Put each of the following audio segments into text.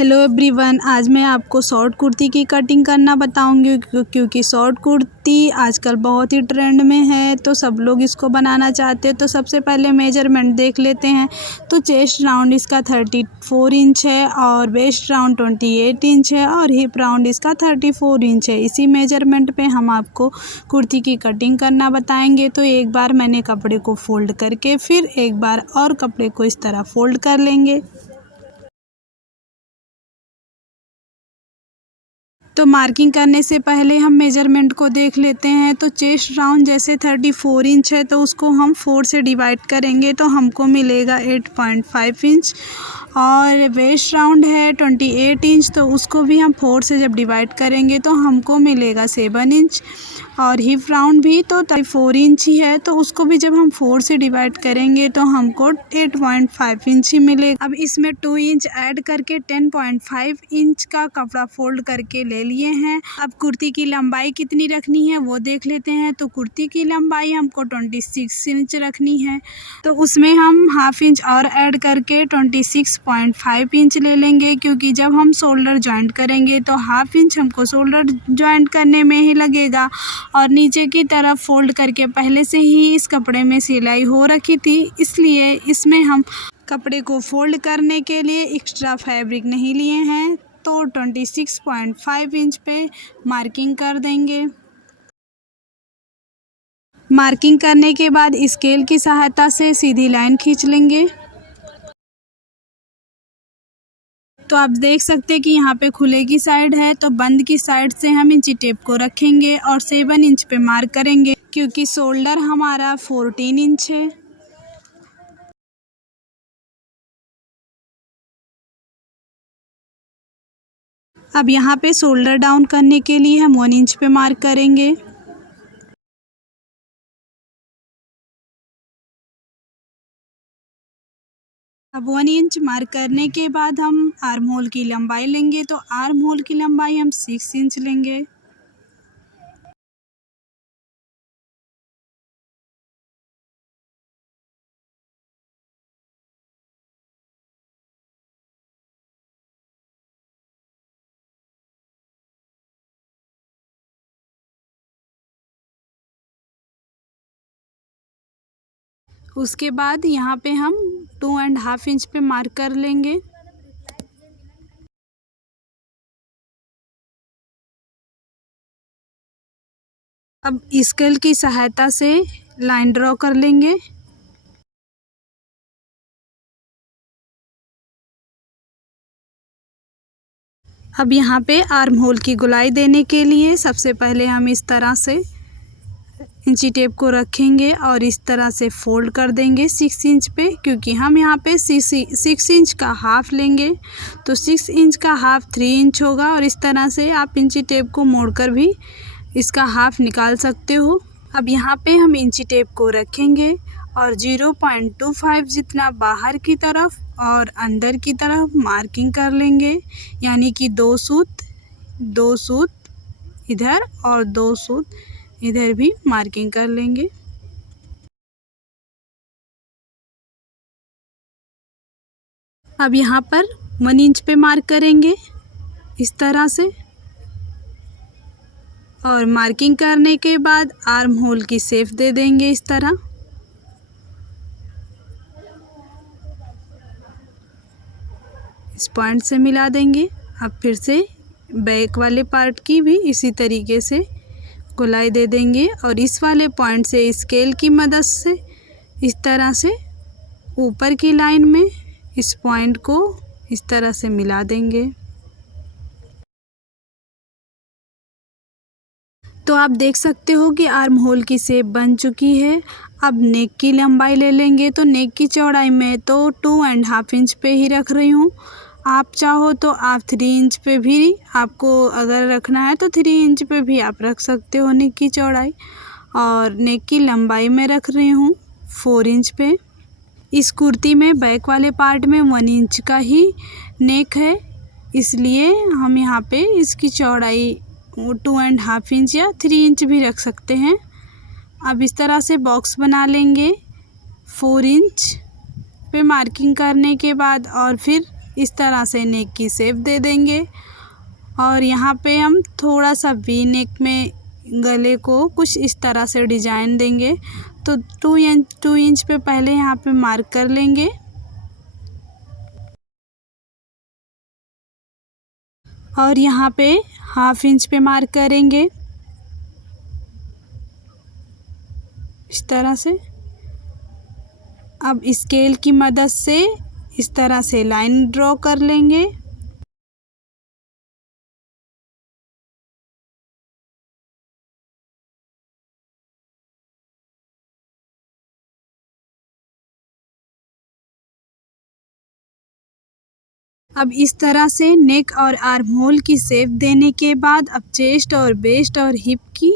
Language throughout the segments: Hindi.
हेलो एवरीवन, आज मैं आपको शॉर्ट कुर्ती की कटिंग करना बताऊंगी क्योंकि शॉर्ट कुर्ती आजकल बहुत ही ट्रेंड में है, तो सब लोग इसको बनाना चाहते हैं। तो सबसे पहले मेजरमेंट देख लेते हैं। तो चेस्ट राउंड इसका 34 इंच है और वेस्ट राउंड 28 इंच है और हिप राउंड इसका 34 इंच है। इसी मेजरमेंट पे हम आपको कुर्ती की कटिंग करना बताएंगे। तो एक बार मैंने कपड़े को फोल्ड करके फिर एक बार और कपड़े को इस तरह फोल्ड कर लेंगे। तो मार्किंग करने से पहले हम मेजरमेंट को देख लेते हैं। तो चेस्ट राउंड जैसे 34 इंच है, तो उसको हम 4 से डिवाइड करेंगे तो हमको मिलेगा 8.5 इंच। और वेस्ट राउंड है 28 इंच, तो उसको भी हम 4 से जब डिवाइड करेंगे तो हमको मिलेगा 7 इंच। और हिप राउंड भी तो 34 इंच ही है, तो उसको भी जब हम 4 से डिवाइड करेंगे तो हमको 8.5 इंच ही मिलेगा। अब इसमें 2 इंच ऐड करके 10.5 इंच का कपड़ा फोल्ड करके ले लिए हैं। अब कुर्ती की लंबाई कितनी रखनी है वो देख लेते हैं। तो कुर्ती की लंबाई हमको 26 इंच रखनी है, तो उसमें हम हाफ इंच और ऐड करके 26.5 इंच ले लेंगे, क्योंकि जब हम शोल्डर जॉइंट करेंगे तो हाफ इंच हमको शोल्डर जॉइंट करने में ही लगेगा। और नीचे की तरफ फोल्ड करके पहले से ही इस कपड़े में सिलाई हो रखी थी, इसलिए इसमें हम कपड़े को फोल्ड करने के लिए एक्स्ट्रा फैब्रिक नहीं लिए हैं। तो 26.5 इंच पे मार्किंग कर देंगे। मार्किंग करने के बाद स्केल की सहायता से सीधी लाइन खींच लेंगे। तो आप देख सकते हैं कि यहाँ पे खुले की साइड है, तो बंद की साइड से हम इंची टेप को रखेंगे और 7 इंच पे मार्क करेंगे, क्योंकि शोल्डर हमारा 14 इंच है। अब यहाँ पे शोल्डर डाउन करने के लिए हम 1 इंच पे मार्क करेंगे। अब 1 इंच मार्क करने के बाद हम आर्म होल की लंबाई लेंगे। तो आर्म होल की लंबाई हम 6 इंच लेंगे। उसके बाद यहाँ पे हम 2.5 इंच पे मार्क कर लेंगे। अब स्केल की सहायता से लाइन ड्रॉ कर लेंगे। अब यहाँ पे आर्म होल की गोलाई देने के लिए सबसे पहले हम इस तरह से इंची टेप को रखेंगे और इस तरह से फोल्ड कर देंगे 6 इंच पे, क्योंकि हम यहाँ पे 6 इंच का हाफ लेंगे। तो 6 इंच का हाफ 3 इंच होगा, और इस तरह से आप इंची टेप को मोड़कर भी इसका हाफ निकाल सकते हो। अब यहाँ पे हम इंची टेप को रखेंगे और 0.25 जितना बाहर की तरफ और अंदर की तरफ मार्किंग कर लेंगे, यानी कि 2 सूत इधर और 2 सूत इधर भी मार्किंग कर लेंगे। अब यहाँ पर 1 इंच पे मार्क करेंगे इस तरह से, और मार्किंग करने के बाद आर्म होल की शेप दे देंगे इस तरह। इस पॉइंट से मिला देंगे। अब फिर से बैक वाले पार्ट की भी इसी तरीके से गोलाई दे देंगे और इस वाले पॉइंट से स्केल की मदद से इस तरह से ऊपर की लाइन में इस पॉइंट को इस तरह से मिला देंगे। तो आप देख सकते हो कि आर्म होल की शेप बन चुकी है। अब नेक की लंबाई ले लेंगे। तो नेक की चौड़ाई में तो 2.5 इंच पे ही रख रही हूँ। आप चाहो तो आप 3 इंच पे भी, आपको अगर रखना है तो 3 इंच पे भी आप रख सकते हो नेक की चौड़ाई। और नेक की लंबाई में रख रही हूँ 4 इंच पे। इस कुर्ती में बैक वाले पार्ट में 1 इंच का ही नेक है, इसलिए हम यहाँ पे इसकी चौड़ाई 2.5 इंच या 3 इंच भी रख सकते हैं। अब इस तरह से बॉक्स बना लेंगे 4 इंच पे मार्किंग करने के बाद, और फिर इस तरह से नेक की शेप दे देंगे। और यहाँ पे हम थोड़ा सा वी नेक में गले को कुछ इस तरह से डिजाइन देंगे। तो 2 इंच पे पहले यहाँ पे मार्क कर लेंगे और यहाँ पे 1/2 इंच पे मार्क करेंगे इस तरह से। अब स्केल की मदद से इस तरह से लाइन ड्रॉ कर लेंगे। अब इस तरह से नेक और आर्म होल की शेप देने के बाद अब चेस्ट और वेस्ट और हिप की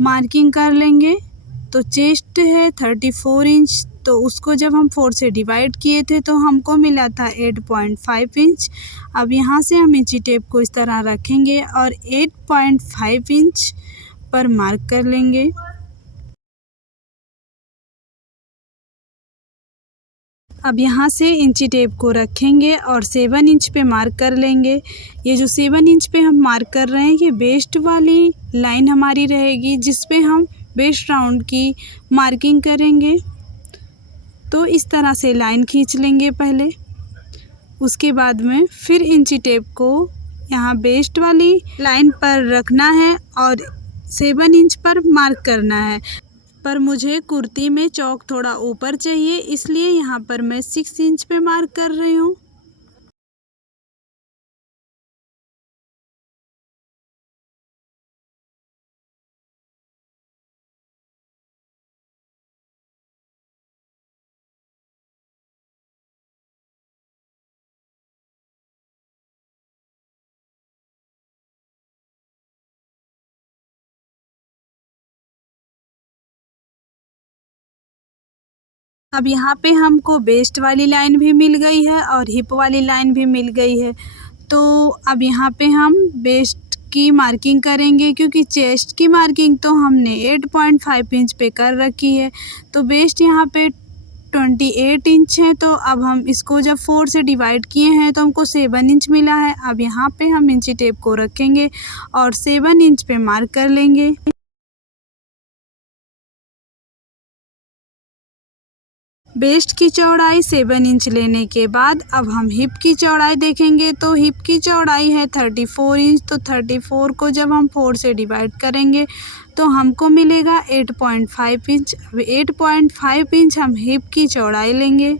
मार्किंग कर लेंगे। तो चेस्ट है 34 इंच, तो उसको जब हम 4 से डिवाइड किए थे तो हमको मिला था 8.5 इंच। अब यहाँ से हम इंची टेप को इस तरह रखेंगे और 8.5 इंच पर मार्क कर लेंगे। अब यहाँ से इंची टेप को रखेंगे और 7 इंच पे मार्क कर लेंगे। ये जो 7 इंच पे हम मार्क कर रहे हैं ये वेस्ट वाली लाइन हमारी रहेगी जिस पे हम वेस्ट राउंड की मार्किंग करेंगे। तो इस तरह से लाइन खींच लेंगे पहले, उसके बाद में फिर इंची टेप को यहाँ वेस्ट वाली लाइन पर रखना है और 7 इंच पर मार्क करना है। पर मुझे कुर्ती में चौक थोड़ा ऊपर चाहिए, इसलिए यहाँ पर मैं 6 इंच पे मार्क कर रही हूँ। अब यहाँ पे हमको वेस्ट वाली लाइन भी मिल गई है और हिप वाली लाइन भी मिल गई है। तो अब यहाँ पे हम वेस्ट की मार्किंग करेंगे क्योंकि चेस्ट की मार्किंग तो हमने 8.5 इंच पे कर रखी है। तो वेस्ट यहाँ पे 28 इंच है, तो अब हम इसको जब 4 से डिवाइड किए हैं तो हमको 7 इंच मिला है। अब यहाँ पे हम इंची टेप को रखेंगे और 7 इंच पे मार्क कर लेंगे। वेस्ट की चौड़ाई 7 इंच लेने के बाद अब हम हिप की चौड़ाई देखेंगे। तो हिप की चौड़ाई है 34 इंच, तो 34 को जब हम 4 से डिवाइड करेंगे तो हमको मिलेगा 8.5 इंच। अब 8.5 इंच हम हिप की चौड़ाई लेंगे।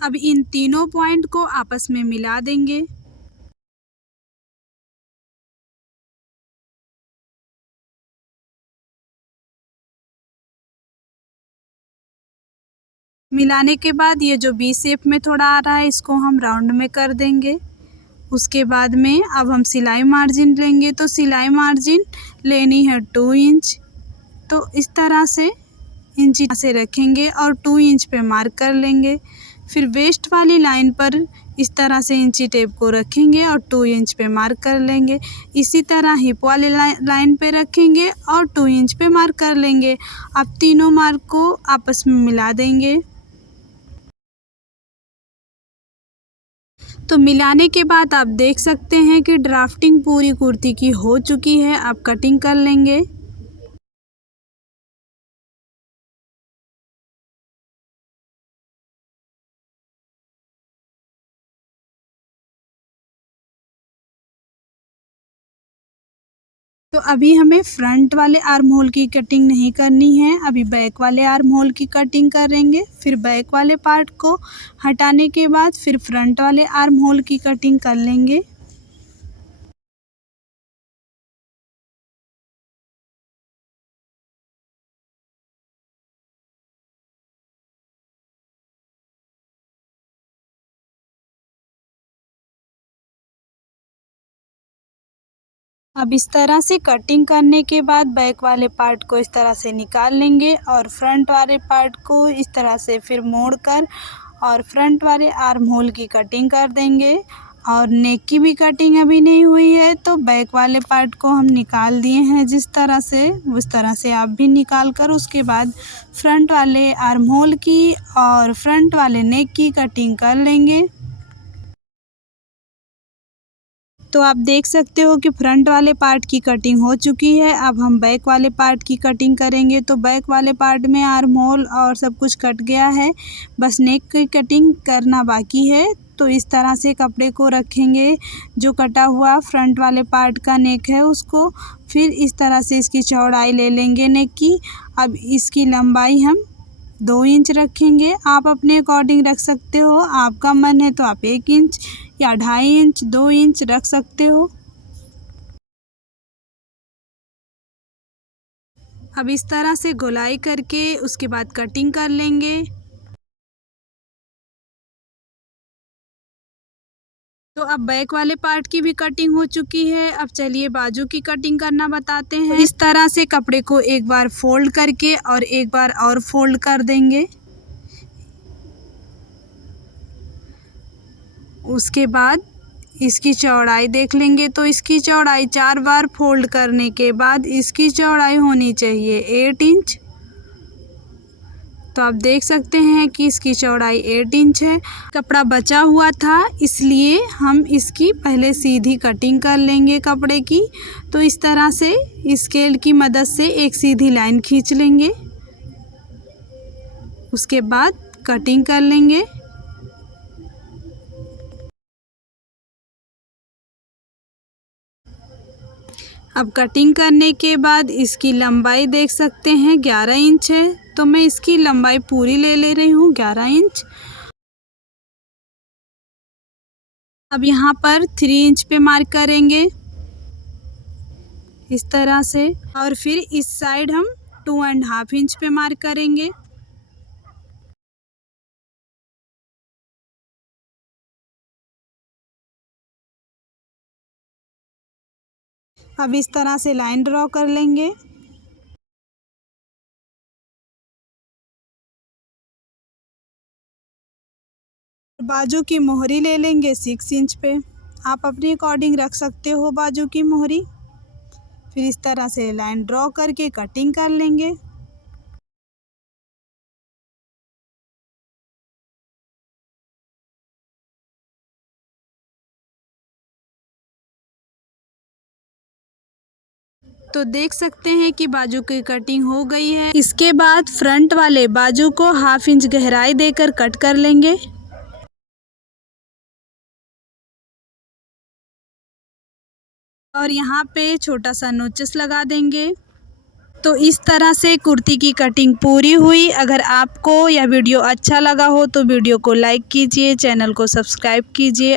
अब इन तीनों पॉइंट को आपस में मिला देंगे। मिलाने के बाद ये जो बी शेप में थोड़ा आ रहा है इसको हम राउंड में कर देंगे। उसके बाद में अब हम सिलाई मार्जिन लेंगे। तो सिलाई मार्जिन लेनी है 2 इंच। तो इस तरह से इंची से रखेंगे और 2 इंच पे मार्क कर लेंगे। फिर वेस्ट वाली लाइन पर इस तरह से इंची टेप को रखेंगे और 2 इंच पे मार्क कर लेंगे। इसी तरह हिप वाले लाइन पे रखेंगे और 2 इंच पे मार्क कर लेंगे। अब तीनों मार्क को आपस में मिला देंगे। तो मिलाने के बाद आप देख सकते हैं कि ड्राफ्टिंग पूरी कुर्ती की हो चुकी है। आप कटिंग कर लेंगे। तो अभी हमें फ्रंट वाले आर्म होल की कटिंग नहीं करनी है, अभी बैक वाले आर्म होल की कटिंग करेंगे। फिर बैक वाले पार्ट को हटाने के बाद फिर फ्रंट वाले आर्म होल की कटिंग कर लेंगे। अब इस तरह से कटिंग करने के बाद बैक वाले पार्ट को इस तरह से निकाल लेंगे और फ्रंट वाले पार्ट को इस तरह से फिर मोड़ कर और फ्रंट वाले आर्म होल की कटिंग कर देंगे। और नेक की भी कटिंग अभी नहीं हुई है, तो बैक वाले पार्ट को हम निकाल दिए हैं जिस तरह से, उस तरह से आप भी निकाल कर उसके बाद फ्रंट वाले आर्म होल की और फ्रंट वाले नेक की कटिंग कर लेंगे। तो आप देख सकते हो कि फ्रंट वाले पार्ट की कटिंग हो चुकी है। अब हम बैक वाले पार्ट की कटिंग करेंगे। तो बैक वाले पार्ट में आर्म होल और सब कुछ कट गया है, बस नेक की कटिंग करना बाकी है। तो इस तरह से कपड़े को रखेंगे, जो कटा हुआ फ्रंट वाले पार्ट का नेक है उसको, फिर इस तरह से इसकी चौड़ाई ले लेंगे नेक की। अब इसकी लंबाई हम 2 इंच रखेंगे, आप अपने अकॉर्डिंग रख सकते हो। आपका मन है तो आप 1 इंच या 2.5 इंच 2 इंच रख सकते हो। अब इस तरह से गोलाई करके उसके बाद कटिंग कर लेंगे। तो अब बैक वाले पार्ट की भी कटिंग हो चुकी है। अब चलिए बाजू की कटिंग करना बताते हैं। इस तरह से कपड़े को एक बार फोल्ड करके और एक बार और फोल्ड कर देंगे। उसके बाद इसकी चौड़ाई देख लेंगे। तो इसकी चौड़ाई 4 बार फोल्ड करने के बाद इसकी चौड़ाई होनी चाहिए 8 इंच। तो आप देख सकते हैं कि इसकी चौड़ाई 8 इंच है। कपड़ा बचा हुआ था इसलिए हम इसकी पहले सीधी कटिंग कर लेंगे कपड़े की। तो इस तरह से स्केल की मदद से एक सीधी लाइन खींच लेंगे, उसके बाद कटिंग कर लेंगे। अब कटिंग करने के बाद इसकी लंबाई देख सकते हैं 11 इंच है, तो मैं इसकी लंबाई पूरी ले रही हूँ 11 इंच। अब यहाँ पर 3 इंच पे मार्क करेंगे इस तरह से, और फिर इस साइड हम 2.5 इंच पे मार्क करेंगे। अब इस तरह से लाइन ड्रॉ कर लेंगे। बाजू की मोहरी ले लेंगे 6 इंच पे, आप अपने अकॉर्डिंग रख सकते हो बाजू की मोहरी। फिर इस तरह से लाइन ड्रॉ करके कटिंग कर लेंगे। तो देख सकते हैं कि बाजू की कटिंग हो गई है। इसके बाद फ्रंट वाले बाजू को 1/2 इंच गहराई देकर कट कर लेंगे। और यहाँ पे छोटा सा नोचेस लगा देंगे। तो इस तरह से कुर्ती की कटिंग पूरी हुई। अगर आपको यह वीडियो अच्छा लगा हो तो वीडियो को लाइक कीजिए, चैनल को सब्सक्राइब कीजिए।